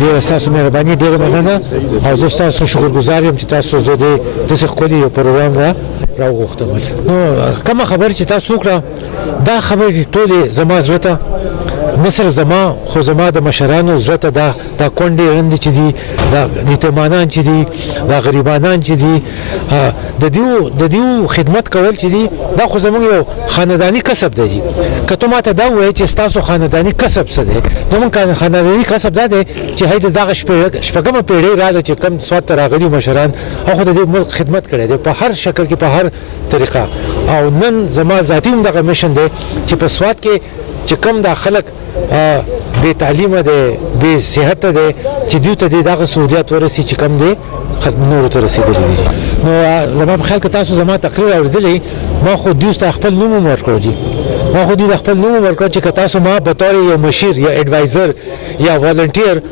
ډېره ستاسو مهرباني ډېره مننه او زه ستاسو شکرګزار یم چې تاسو زه داسې ښکلي یو پروګرام راوغوښتم. نو کومه خبره چې تاسو وکړه دا خبرې ټولې زما زړه ته نه صرف زما خو زما د مشرانو زړه ته دا کونډې رندې چې دي دا یتیمانان چې دي دا غریبانان چې دي د دیو خدمت کول چې دي دا خو زموږ یو خانداني کسب دی. که ته ماته دا ووایې چې ستاسو خانداني کسب څه دی زموږ خانداني کسب دا دی چې هی دغه شپږمه پیړۍ راغله چې کوم سوات ته راغلي مشران هغه د دې ملک خدمت کړی دی په هر شکل کې په هر طریقه. او نن زما ذاتي هم دغه میشن دی چې په سوات کې چې کوم دا خلک بې تعلیمه دی بې صحته دی چې دوی ته دغه سهولیات ورسي چې کوم دی نورو ته رسېدلی دي. نو زما په خیال که تاسو زما تقریر اورېدلی ما خو دوی ته خپل نوم هم ورکړی دي ما خو دوی ته خپل نوم هم ورکړی چې که تاسو ما په طور یو مشیر یا اډوایزر یا والنټیر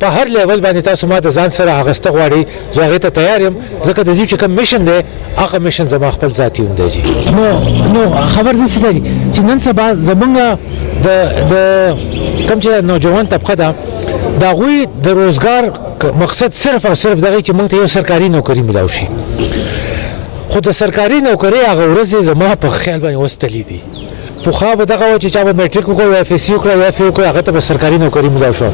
په هر لیول باندې تاسو ما د ځان سره اخیسته غواړئ زه هغې ته تیار یم ځکه د دوی چې کوم میشن دی هغه میشن زما خپل ذاتي هم دی. نو خبر داسې دی چې نن سبا زمونږ د کوم چې نوجوان طبقه ده د هغوی د روزګار مقصد صرف او صرف دغه چې موږ ته یو سرکاري نوکري میلاو شي. خو د سرکاري نوکرۍ هغه ورځې زما په خیال باندې اوس تللی دي. پخوا به دغه و چې چا به میټریک وکړو یا اف ایس سی وکړه یا اف ای وکړه هغه ته به سرکاري نوکري میلاو شو.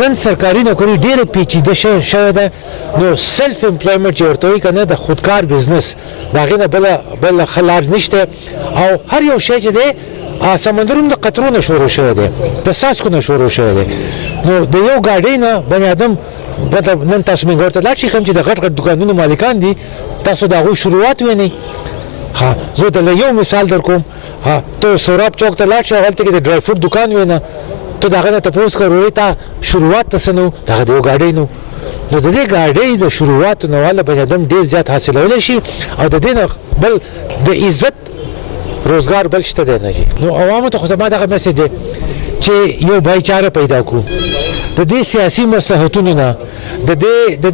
نن سرکاري نوکري ډېره پیچیده شوې ده. نو سلف امپلایمنټ چې ورته وایي که نه د خودکار بزنس د هغې نه بله ښه لار نشته. او هر یو شی چې دی سمندر هم د قطرو نه شروع شوی دی د څاڅکو نه شروع شوی دی. نو د یو ګاډۍ نه بني ادم نن تاسو مینګور ته لاړ شئ کوم چې د غټ دوکانونو مالکان دي تاسو د هغوی شروعات وینئ. زه دله یو مثال در کوم ته سوراب چوک ته لاړ شې هلته کې د ډرای فروټ دوکان وینه ته د هغه نه تپوس کوه وروړې تا شروعات ته څه نه و د هغه د یو ګاډۍ نه. نو د دې ګاډۍ د شروعاتو نه والا بني ادم ډېر زیات حاصلولی شي او د دې نه بل د عزت روزګار بل شته دی نه. نو عوامو ته خو زما دغه میسج دی چې یو بایچاره پیدا کړو د دې سیاسي مصلحتونو نه د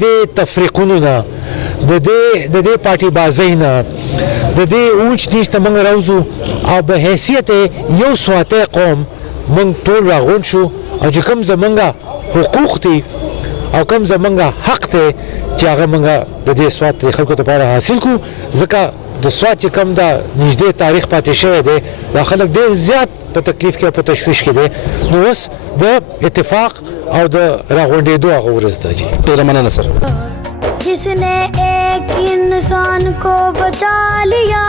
دې تفریقونو نه د دې پارټي بازۍ نه د دې اونچ نیچ ته موږ راوځو او به حیثیت یو سواتی قوم موږ ټول راغونډ شو او چې کوم زموږ حقوق دي او کوم زموږ حق دی چې هغه موږ د دې سوات د خلکو لپاره حاصل کړو. ځکه د سوات چې کوم دا نږدې تاریخ پاتې شوی دی دا خلک ډېر زیات په تکلیف کې او په تشویش کې دی. نو اوس د اتفاق او د راغونډېدو هغه ورځ ده. ډېره مننه سر. जिसने एक इंसान को बचा लिया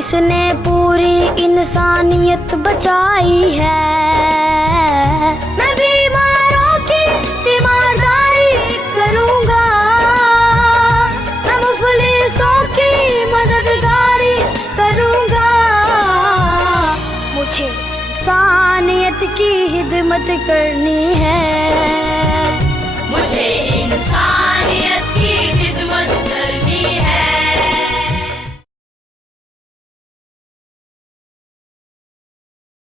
इसने पूरी इंसानियत बचाई है. मैं बीमारों की तीमारदारी करूँगा मैं मुफलिसों की मददगारी करूँगा. मुझे इंसानियत की खिदमत करनी है. मुझे इंसानियत